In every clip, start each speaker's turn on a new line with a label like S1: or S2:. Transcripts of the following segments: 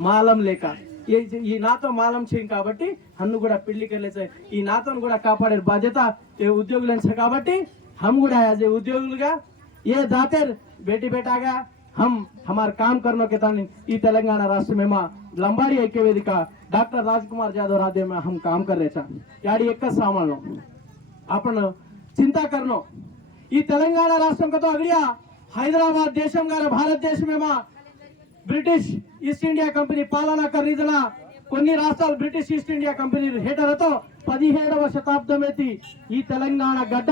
S1: మాలం లేక ఈ- ఈ నాతో మాలం చేయం కాబట్టి హన్ను కూడా పెళ్లికి వెళ్ళే ఈ నాతోను కూడా కాపాడే బాధ్యత ఏ ఉద్యోగులు కాబట్టి हम కూడా యాజ్ ఏ ఉద్యోగులుగా ఏ దాతర్ బేటీ బేటాగా हम हमारे काम करने के तानी ఈ తెలంగాణ రాష్ట్ర में లంబాడి ఐక్య వేదిక డాక్టర్ రాజ్ కుమార్ జాదవ్ రాధ్య में हम काम कर रहे थे याडी एक सामान आपण चिंता करनो ఈ తెలంగాణ రాష్ట్రం కతో అగడియా హైదరాబాద్ దేశం గారు భారతదేశమేమా బ్రిటిష్ ఈస్ట్ ఇండియా కంపెనీ పాలనా ఖరీదుల కొన్ని రాష్ట్రాలు బ్రిటిష్ ఈస్ట్ ఇండియా కంపెనీ హేటర్లతో పదిహేడవ శతాబ్దం ఎత్తి ఈ తెలంగాణ గడ్డ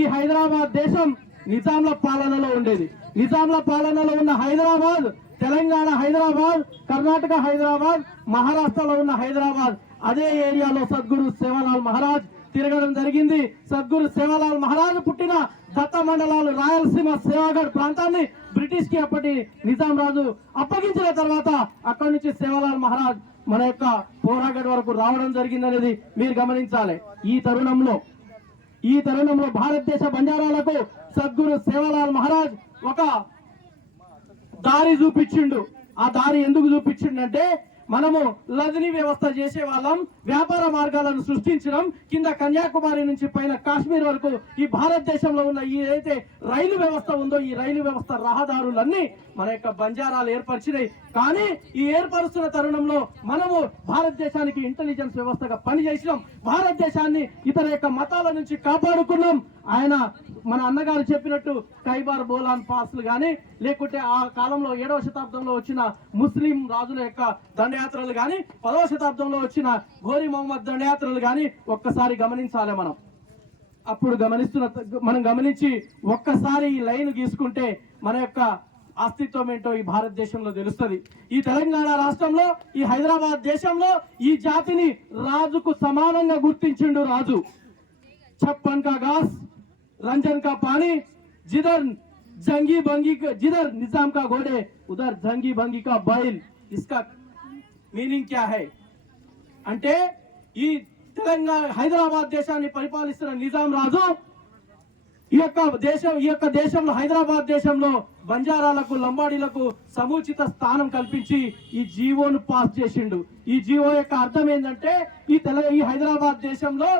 S1: ఈ హైదరాబాద్ దేశం నిజాంల పాలనలో ఉండేది. నిజాంల పాలనలో ఉన్న హైదరాబాద్ తెలంగాణ హైదరాబాద్ కర్ణాటక హైదరాబాద్ మహారాష్ట్రలో ఉన్న హైదరాబాద్ అదే ఏరియాలో సద్గురు సేవలాల్ మహారాజ్ తిరగడం జరిగింది. సద్గురు సేవలాల్ మహారాజ్ పుట్టిన దత్త మండలాలు రాయలసీమ సేవాగఢ్ ప్రాంతాన్ని బ్రిటిష్కి అప్పటి నిజాం రాజు అప్పగించిన తర్వాత అక్కడి నుంచి సేవలాల్ మహారాజ్ మన యొక్క పోరాగడ్ వరకు రావడం జరిగిందనేది మీరు గమనించాలి. ఈ తరుణంలో ఈ తరుణంలో భారతదేశ బంజారాలకు సద్గురు సేవలాల్ మహారాజ్ ఒక దారి చూపించిండు. ఆ దారి ఎందుకు చూపించిండంటే మనము లదిని వ్యవస్థ చేసే వాళ్ళం వ్యాపార మార్గాలను సృష్టించడం కింద కన్యాకుమారి నుంచి పైన కాశ్మీర్ వరకు ఈ భారతదేశంలో ఉన్న ఈ ఏదైతే రైలు వ్యవస్థ ఉందో ఈ రైలు వ్యవస్థ రహదారులన్నీ మన యొక్క బంజారాలు ఏర్పరిచినాయి. కానీ ఈ ఏర్పరుస్తున్న తరుణంలో మనము భారతదేశానికి ఇంటెలిజెన్స్ వ్యవస్థగా పనిచేసినాం. భారతదేశాన్ని ఇతర యొక్క మతాల నుంచి కాపాడుకున్నాం. ఆయన మన అన్నగారు చెప్పినట్టు ఖైబార్ బోలాన్ పాస్లు కానీ లేకుంటే ఆ కాలంలో ఏడవ శతాబ్దంలో వచ్చిన ముస్లిం రాజుల యొక్క దండయాత్రలు కానీ పదవ శతాబ్దంలో వచ్చిన ఘోరి మొహమ్మద్ దండయాత్రలు కానీ ఒక్కసారి గమనించాలి మనం. అప్పుడు గమనిస్తున్న మనం గమనించి ఒక్కసారి ఈ లైన్ గీసుకుంటే మన యొక్క అస్తిత్వం ఏంటో ఈ భారతదేశంలో తెలుస్తుంది. ఈ తెలంగాణ రాష్ట్రంలో ఈ హైదరాబాద్ దేశంలో ఈ జాతిని రాజుకు సమానంగా గుర్తించిండు రాజు. చప్పన్ కాస్ रंजन का पानी जिधर जंगी बंगी का- जिधर निजाम का घोड़े उधर जंगी बंगी का बैल इसका మీనింగ్ క్యా హై అంటే ఈ తెలంగాణ హైదరాబాద్ దేశాన్ని పరిపాలిస్తున్న నిజాం రాజు ఈ యొక్క దేశం ఈ యొక్క దేశంలో హైదరాబాద్ దేశంలో బంజారాలకు లంబాడీలకు సముచిత స్థానం కల్పించి ఈ జీవోను పాస్ చేసిండు ఈ జీవో యొక్క అర్థం ఏంటంటే ఈ తెల ఈ హైదరాబాద్ దేశంలో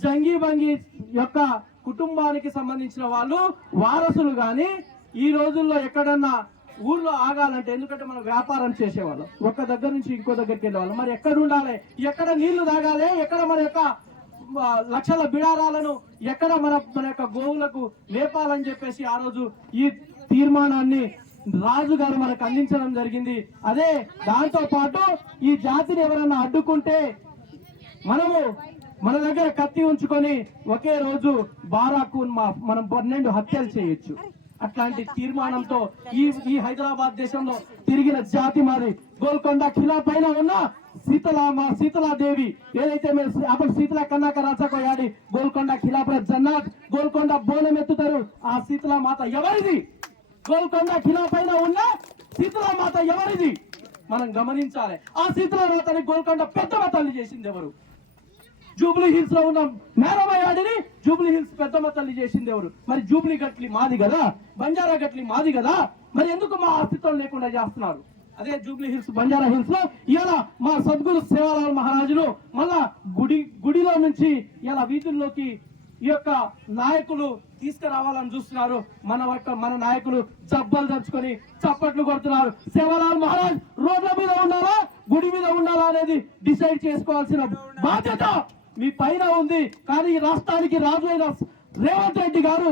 S1: జంగి బంగి యొక్క కుటుంబానికి సంబంధించిన వాళ్ళు వారసులు కానీ ఈ రోజుల్లో ఎక్కడన్నా ఊర్లో ఆగాలంటే ఎందుకంటే మనం వ్యాపారం చేసేవాళ్ళం. ఒక దగ్గర నుంచి ఇంకో దగ్గరికి వెళ్ళేవాళ్ళం. మరి ఎక్కడ ఉండాలి? ఎక్కడ నీళ్ళు తాగాలి? ఎక్కడ మన యొక్క లక్షల బిడారాలను ఎక్కడ మన మన యొక్క గోవులకు లేపాలని చెప్పేసి ఆ రోజు ఈ తీర్మానాన్ని రాజు గారు మనకు అందించడం జరిగింది. అదే దాంతో పాటు ఈ జాతిని ఎవరన్నా అడ్డుకుంటే మనము మన దగ్గర కత్తి ఉంచుకొని ఒకే రోజు బారాకు మా- మనం పన్నెండు హత్యలు చేయొచ్చు. అట్లాంటి తీర్మానంతో ఈ ఈ హైదరాబాద్ దేశంలో తిరిగిన జాతి మాది. గోల్కొండ ఖిలా పైన ఉన్న శీతలా మా శీతలాదేవి. ఏదైతే మీరు అప్పుడు శీతల కన్నాక రాచకోయాడి గోల్కొండ ఖిలాపుర జన్నాథ్ గోల్కొండ బోనం ఎత్తుతారు. ఆ శీతలా మాత ఎవరిది? గోల్కొండ ఖిలా పైన ఉన్న శీతలా మాత ఎవరిది? మనం గమనించాలి. ఆ శీతలా మాతని గోల్కొండ పెద్ద తల్లి చేసింది ఎవరు? జూబ్లీ హిల్స్లో ఉన్న మేరమయాడిని జూబ్లీ హిల్స్ పెద్దమ్మ తల్లి చేసింది ఎవరు? మరి జూబ్లీ గట్లి మాది కదా? బంజారా గట్లి మాది కదా? మరి ఎందుకు మా అస్తిత్వం లేకుండా చేస్తున్నారు? అదే జూబ్లీ హిల్స్ బంజారా హిల్స్లో ఇలా మా సద్గురు సేవాలాల్ మహారాజులు మళ్ళా గుడి గుడిలో నుంచి ఇలా వీధుల్లోకి ఈ యొక్క నాయకులు తీసుకురావాలని చూస్తున్నారు. మన యొక్క మన నాయకులు చబ్బలు దంచుకొని చప్పట్లు కొడుతున్నారు. సేవలాల్ మహారాజ్ రోడ్ల మీద ఉండాలా? గుడి మీద ఉండాలా అనేది డిసైడ్ చేసుకోవాల్సిన బాధ్యత మీ పైన ఉంది కానీ ఈ రాష్ట్రానికి రాజు అయిన రేవంత్ రెడ్డి గారు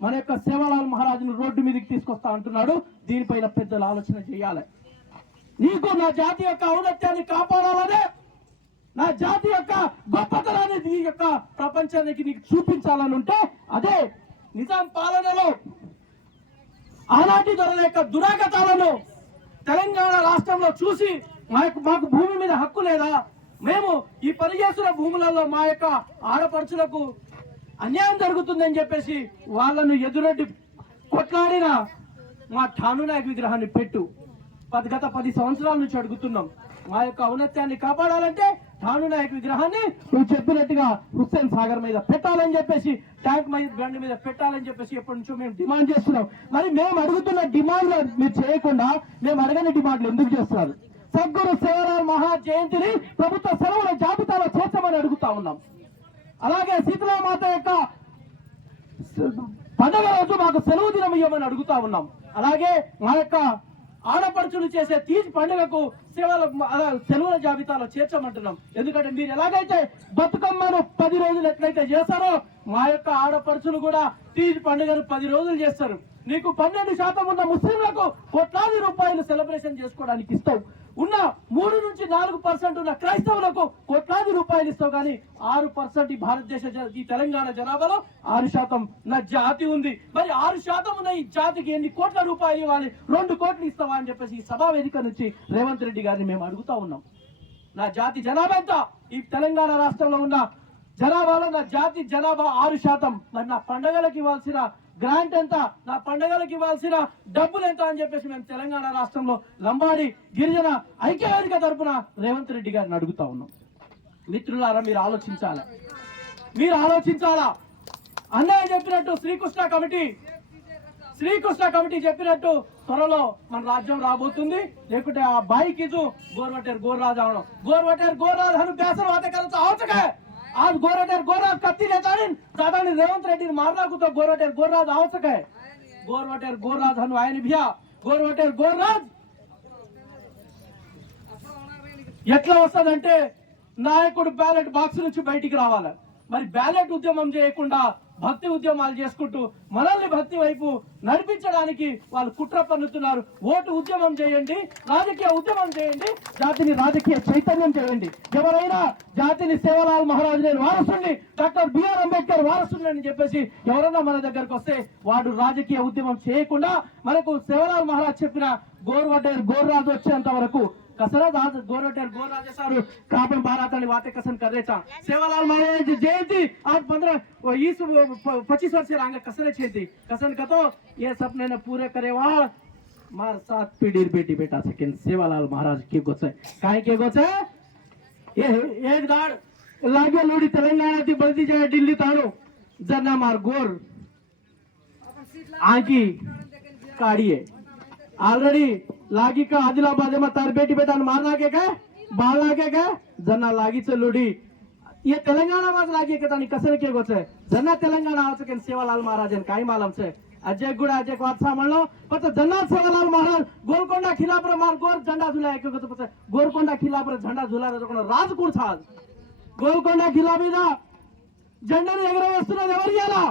S1: మన యొక్క సేవలాల్ మహారాజును రోడ్డు మీదకి తీసుకొస్తా అంటున్నాడు. దీనిపైన పెద్దలు ఆలోచన చేయాలి. నీకు నా జాతి యొక్క ఔన్నత్యాన్ని కాపాడాలనే నా జాతి యొక్క గొప్పతనాన్ని నీ యొక్క ప్రపంచానికి నీకు చూపించాలని ఉంటే అదే నిజాం పాలనలో ఆనాటి ధరల యొక్క దురాగతాలను తెలంగాణ రాష్ట్రంలో చూసి మాకు మాకు భూమి మీద హక్కు లేదా? మేము ఈ పని చేస్తున్న భూములలో మా యొక్క ఆడపడుచులకు అన్యాయం జరుగుతుందని చెప్పేసి వాళ్ళను ఎదురొడ్డి కొట్లాడిన మా ఠాను నాయక్ విగ్రహాన్ని పెట్టు. పది గత పది సంవత్సరాల నుంచి అడుగుతున్నాం. మా యొక్క ఔన్నత్యాన్ని కాపాడాలంటే ఠాను నాయక్ విగ్రహాన్ని నువ్వు చెప్పినట్టుగా హుస్సేన్ సాగర్ మీద పెట్టాలని చెప్పేసి ట్యాంక్ మై బ్రాండ్ మీద పెట్టాలని చెప్పేసి ఎప్పటి నుంచో మేము డిమాండ్ చేస్తున్నాం. మరి మేము అడుగుతున్న డిమాండ్లు మీరు చేయకుండా మేము అడగని డిమాండ్లు ఎందుకు చేస్తున్నారు? సద్గురు సేవ మహా జయంతిని ప్రభుత్వ సెలవుల జాబితాలో చేర్చమని అడుగుతా ఉన్నాం. అలాగే సీతలామాత యొక్క పండగ రోజు మాకు సెలవు దినం ఇవ్వమని అడుగుతా ఉన్నాం. అలాగే మా యొక్క ఆడపడుచులు చేసే తీజ్ పండుగకు సేవల సెలవుల జాబితాలో చేర్చమంటున్నాం. ఎందుకంటే మీరు ఎలాగైతే బతుకమ్మను పది రోజులు ఎట్లయితే చేస్తారో మా యొక్క ఆడపడుచులు కూడా తీజ్ పండుగను పది రోజులు చేస్తారు. నీకు పన్నెండు శాతం ఉన్న ముస్లింలకు కోట్లాది రూపాయలు సెలబ్రేషన్ చేసుకోవడానికి ఇస్తావు. ఉన్న మూడు నుంచి నాలుగు పర్సెంట్ ఉన్న క్రైస్తవులకు కోట్లాది రూపాయలు ఇస్తావు కానీ ఆరు పర్సెంట్ ఈ భారతదేశ జ- ఈ తెలంగాణ జనాభాలో ఆరు శాతం నా జాతి ఉంది. మరి ఆరు శాతం ఉన్న ఈ జాతికి ఎన్ని కోట్ల రూపాయలు ఇవ్వాలి? రెండు కోట్లు ఇస్తావా అని చెప్పేసి ఈ సభా వేదిక నుంచి రేవంత్ రెడ్డి గారిని మేము అడుగుతా ఉన్నాం. నా జాతి జనాభా ఎంత? ఈ తెలంగాణ రాష్ట్రంలో ఉన్న జనాభాలో నా జాతి జనాభా ఆరు శాతం. మరి నా పండగలకు ఇవ్వాల్సిన గ్రాంట్ ఎంత? నా పండగలకు ఇవ్వాల్సిన డబ్బులు ఎంత అని చెప్పేసి మేము తెలంగాణ రాష్ట్రంలో లంబాడి గిరిజన ఐక్యవేదిక తరఫున రేవంత్ రెడ్డి గారిని అడుగుతా ఉన్నాం. మిత్రులారా మీరు ఆలోచించాల? మీరు ఆలోచించాలా? అన్నయ్య చెప్పినట్టు శ్రీకృష్ణ కమిటీ శ్రీకృష్ణ కమిటీ చెప్పినట్టు త్వరలో మన రాజ్యం రాబోతుంది. లేకుంటే ఆ బాయికి గోర్వటేరు గోర్రాజు అవడం గోర్వటేరు గోర్రాజు అను బ్యాసలు వాతకాలతో అవసరం आज गोरवटेर गोरराज कत्ती नेतानी जातानी रेवंत रेड्डी मारला कुतो गोरवटेर गोरराज आवश्यक आहे गोरवटेर गोरराज हनु ఆయన भिया गोरवटेर गोरराज ఎట్లా వస్తుందంటే నాయకుడు బ్యాలెట్ బాక్స్ నుంచి బయటికి రావాలి మరి బ్యాలెట్ ఉద్యమం చేయకుండా భక్తి ఉద్యమాలు చేసుకుంటూ మనల్ని భక్తి వైపు నడిపించడానికి వాళ్ళు కుట్ర పన్నుతున్నారు. ఓటు ఉద్యమం చేయండి రాజకీయ ఉద్యమం చేయండి జాతిని రాజకీయ చైతన్యం చేయండి. ఎవరైనా జాతిని సేవలాల్ మహారాజు నేను వారసుని డాక్టర్ బిఆర్ అంబేద్కర్ వారసుని అని చెప్పేసి ఎవరైనా మన దగ్గరకు వస్తే వాడు రాజకీయ ఉద్యమం చేయకుండా మనకు సేవలాల్ మహారాజ్ చెప్పిన గోర్వడ్డేర్ గోర్రాజు వచ్చేంత వరకు कसरत आज गोरटेर गोर सारू का आपण बारात आणि वाते कसन करायचा. सेवालाल महाराज जयंती आज पंद्रह वीस पच्चीस वर्ष रांगे कसरे छेती कसन कतो ये सपने ने पूरे करे वाळ. मार सात पीढ़ी बेटी बेटा सकेन सेवालाल महाराज के गोचे. काय के गोचे? ये एक दाड लागे लोडी तेलंगाणाती बळदी जाय दिल्ली ताणू जना मार गोर. आंकी काढिये ऑलरेडी लागी का आदिलाबाद में तारपेटी पे लागीक मारना के बेदान मारनाके काय बाळनाके जन्ना लागी से लुडी ये तेलंगाना माज लागी के तानी कसर के गोचे जन्ना तेलंगाना आवच के सेवालाल महाराजन काय मालम से। अजय गुड़ा, अजय वात सामणलो पत तो जना सेवालाल महाराज गोरकोंडा खिला पर मार, गोर झंडा झुला एक तो पता गोरकोंडा खिला पर झंडा झुला रे कोण राजकुर छाल ने కిలాబీద జెండాను ఎగరవేస్తున్నది ఎవరు ఇలా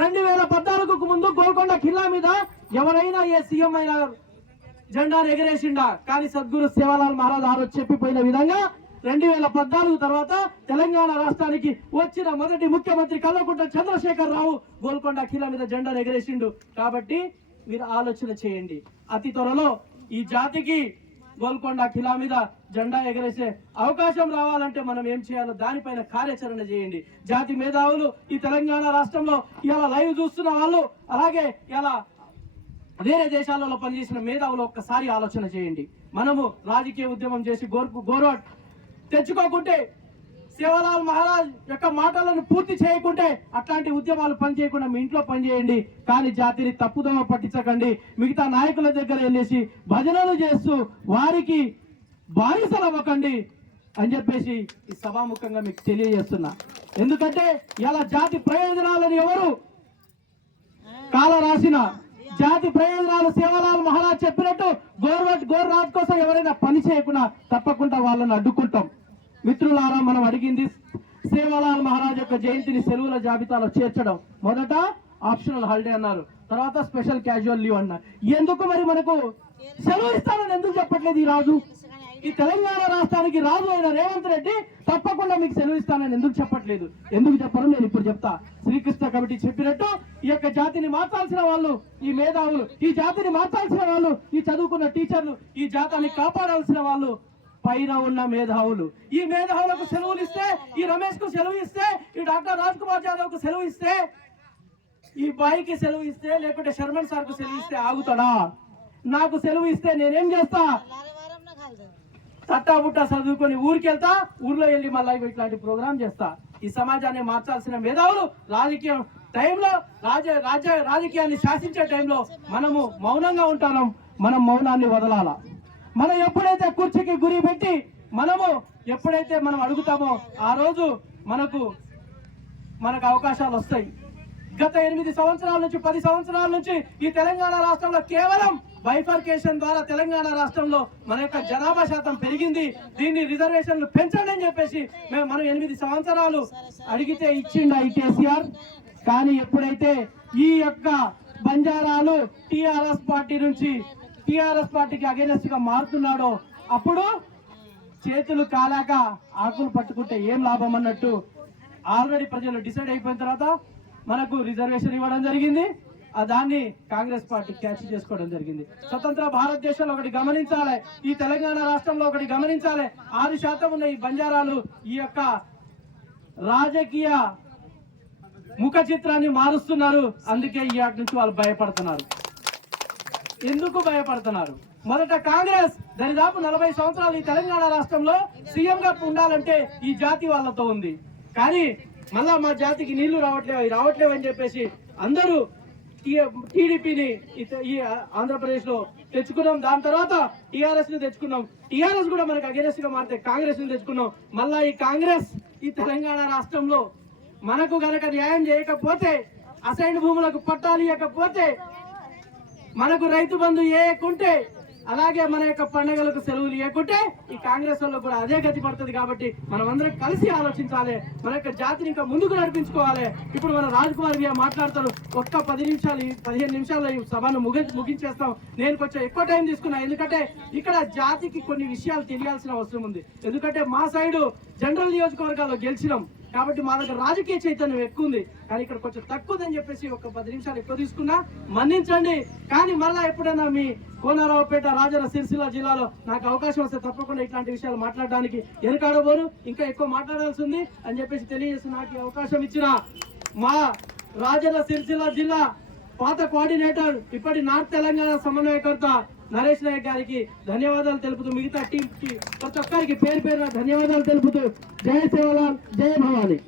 S1: రెండు వేల పద్నాలుగుకు ముందు గోల్కొండ ఖిల్లా మీద ఎవరైనా ये सीएम అయినా జెండాను ఎగరేసిండా. కానీ సద్గురు సేవాలాల్ మహారాజ్ ఆ రోజు చెప్పిపోయిన విధంగా రెండు వేల పద్నాలుగు తర్వాత తెలంగాణ రాష్ట్రానికి వచ్చిన మొదటి ముఖ్యమంత్రి కల్లకుంట చంద్రశేఖర్ రావు గోల్కొండ ఖిలా మీద జెండాను ఎగరేసిండు. కాబట్టి మీరు ఆలోచన చేయండి. అతి త్వరలో ఈ జాతికి గోల్కొండ ఖిలా మీద జెండా ఎగరేసే అవకాశం రావాలంటే మనం ఏం చేయాలో దానిపైన కార్యాచరణ చేయండి. జాతి మేధావులు ఈ తెలంగాణ రాష్ట్రంలో ఇలా లైవ్ చూస్తున్న వాళ్ళు అలాగే ఇలా వేరే దేశాలలో పనిచేసిన మేధావులు ఒక్కసారి ఆలోచన చేయండి. మనము రాజకీయ ఉద్యమం చేసి గోర్పు గోరోట్ తెచ్చుకోకుంటే శివలాల్ మహారాజ్ యొక్క మాటలను పూర్తి చేయకుంటే అట్లాంటి ఉద్యమాలు పనిచేయకుండా మీ ఇంట్లో పనిచేయండి. కానీ జాతిని తప్పుదోమ పట్టించకండి. మిగతా నాయకుల దగ్గర వెళ్ళేసి భజనలు చేస్తూ వారికి బానిసలు అవ్వకండి అని చెప్పేసి ఈ సభాముఖంగా మీకు తెలియజేస్తున్నా. ఎందుకంటే ఇలా జాతి ప్రయోజనాలను ఎవరు కాల రాసిన జాతి ప్రయోజనాలు సేవలాల్ మహారాజ్ చెప్పినట్టు గోర్వట్ గోర్ రాజ్ కోసం ఎవరైనా పని చేయకుండా తప్పకుండా వాళ్ళని అడ్డుకుంటాం. మిత్రులారా మనం అడిగింది సేవలాల్ మహారాజ్ యొక్క జయంతిని సెలవుల జాబితాలో చేర్చడం. మొదట ఆప్షనల్ హాలిడే అన్నారు. తర్వాత స్పెషల్ క్యాజువల్ లీవ్ అన్నారు. ఎందుకు మరి మనకు సెలవు ఇస్తానని ఎందుకు చెప్పట్లేదు ఈ రాజు? ఈ తెలంగాణ రాష్ట్రానికి రాజు అయిన రేవంత్ రెడ్డి తప్పకుండా మీకు సెలవిస్తానని ఎందుకు చెప్పట్లేదు? ఎందుకు చెప్పరు? నేను ఇప్పుడు చెప్తా. శ్రీకృష్ణ కమిటీ చెప్పినట్టు ఈ యొక్క జాతిని మార్చాల్సిన వాళ్ళు ఈ మేధావులు ఈ జాతిని మార్చాల్సిన వాళ్ళు ఈ చదువుకున్న టీచర్లు ఈ జాతాన్ని కాపాడాల్సిన వాళ్ళు పైన ఉన్న మేధావులు. ఈ మేధావులకు సెలవులు ఇస్తే ఈ రమేష్కు సెలవు ఇస్తే ఈ డాక్టర్ రాజ్ కుమార్ యాదవ్కు సెలవు ఇస్తే ఈ బాయికి సెలవు ఇస్తే లేకుంటే శర్మన్ సార్కు సెలవు ఇస్తే ఆగుతాడా? నాకు సెలవు ఇస్తే నేనేం చేస్తా? తట్టా బుట్ట చదువుకొని ఊరికెళ్తా ఊర్లో వెళ్ళి మళ్ళీ ఇట్లాంటి ప్రోగ్రామ్ చేస్తా. ఈ సమాజాన్ని మార్చాల్సిన మేధావులు రాజకీయం టైంలో రాజ రాజ్య రాజకీయాన్ని శాసించే టైంలో మనము మౌనంగా ఉంటాం మనం మౌనాన్ని వదలాల. మనం ఎప్పుడైతే కుర్చీకి గురి పెట్టి మనము ఎప్పుడైతే మనం అడుగుతామో ఆ రోజు మనకు మనకు అవకాశాలు వస్తాయి. గత ఎనిమిది సంవత్సరాల నుంచి పది సంవత్సరాల నుంచి ఈ తెలంగాణ రాష్ట్రంలో కేవలం బైఫర్కేషన్ ద్వారా తెలంగాణ రాష్ట్రంలో మన యొక్క జనాభా శాతం పెరిగింది. దీన్ని రిజర్వేషన్లు పెంచండి అని చెప్పేసి మేము మనం ఎనిమిది సంవత్సరాలు అడిగితే ఇచ్చిండ ఈ కేసీఆర్? కానీ ఎప్పుడైతే ఈ యొక్క బంజారాలు టిఆర్ఎస్ పార్టీ నుంచి టిఆర్ఎస్ పార్టీకి అగేనెస్ట్గా మారుతున్నాడో అప్పుడు చేతులు కాలాక ఆకులు పట్టుకుంటే ఏం లాభం అన్నట్టు ఆల్రెడీ ప్రజలు డిసైడ్ అయిపోయిన తర్వాత మనకు రిజర్వేషన్ ఇవ్వడం జరిగింది. దాన్ని కాంగ్రెస్ పార్టీ క్యాచ్ చేసుకోవడం జరిగింది. స్వతంత్ర భారతదేశంలో ఒకటి గమనించాలి. ఈ తెలంగాణ రాష్ట్రంలో ఒకటి గమనించాలి. ఆరు శాతం ఉన్న ఈ బంజారాలు ఈ యొక్క రాజకీయ ముఖ చిత్రాన్ని మారుస్తున్నారు. అందుకే ఈ యాక్ట్ నుంచి వాళ్ళు భయపడుతున్నారు. ఎందుకు భయపడుతున్నారు? మొదట కాంగ్రెస్ దరిదాపు నలభై సంవత్సరాలు ఈ తెలంగాణ రాష్ట్రంలో సీఎం గా ఉండాలంటే ఈ జాతి వాళ్ళతో ఉంది. కానీ మళ్ళా మా జాతికి నీళ్ళు రావట్లేవు రావట్లేవు అని చెప్పేసి అందరూ టీడీపీని ఈ ఆంధ్రప్రదేశ్లో తెచ్చుకున్నాం. దాని తర్వాత టీఆర్ఎస్ని తెచ్చుకున్నాం. టీఆర్ఎస్ కూడా మనకు అగేనెస్ట్గా మారితే కాంగ్రెస్ని తెచ్చుకున్నాం. మళ్ళా ఈ కాంగ్రెస్ ఈ తెలంగాణ రాష్ట్రంలో మనకు గనక న్యాయం చేయకపోతే అసైన్ భూములకు పట్టాలు ఇవ్వకపోతే మనకు రైతు బంధు ఏకుంటే అలాగే మన యొక్క పండుగలకు సెలవులు ఇవ్వకుంటే ఈ కాంగ్రెస్ వాళ్ళు కూడా అదే గతి పడుతుంది కాబట్టి మనం అందరం కలిసి ఆలోచించాలి మన యొక్క జాతిని ఇంకా ముందుకు నడిపించుకోవాలి. ఇప్పుడు మన రాజ్ కుమార్ గారు మాట్లాడతారు ఒక్క పది నిమిషాలు పదిహేను నిమిషాల్లో ఈ సభను ముగి ముగించేస్తాం. నేను కొంచెం ఎక్కువ టైం తీసుకున్నా ఎందుకంటే ఇక్కడ జాతికి కొన్ని విషయాలు తెలియాల్సిన అవసరం ఉంది. ఎందుకంటే మా సైడు జనరల్ నియోజకవర్గాల్లో గెలిచినాం. కాబట్టి మా దగ్గర రాజకీయ చైతన్యం ఎక్కువ ఉంది. కానీ ఇక్కడ కొంచెం తక్కువదని చెప్పేసి ఒక పది నిమిషాలు ఎక్కువ తీసుకున్నా మన్నించండి. కానీ మళ్ళీ ఎప్పుడైనా మీ కోనరావుపేట రాజన సిరిసిల్ల జిల్లాలో నాకు అవకాశం వస్తే తప్పకుండా ఇట్లాంటి విషయాలు మాట్లాడడానికి వెనకాడబోను ఇంకా ఎక్కువ మాట్లాడాల్సి ఉంది అని చెప్పేసి తెలియజేసి నాకు అవకాశం ఇచ్చిన మా రాజన సిరిసిల్ల జిల్లా పాత కోఆర్డినేటర్ ఇప్పటి నార్త్ తెలంగాణ సమన్వయకర్త నరేష్ నాయక్ గారికి ధన్యవాదాలు తెలుపుతూ మిగతా టీంకి ప్రతి ఒక్కరికి పేరు పేరున ధన్యవాదాలు తెలుపుతూ జయ సేవలాల్ జయ భవానీ.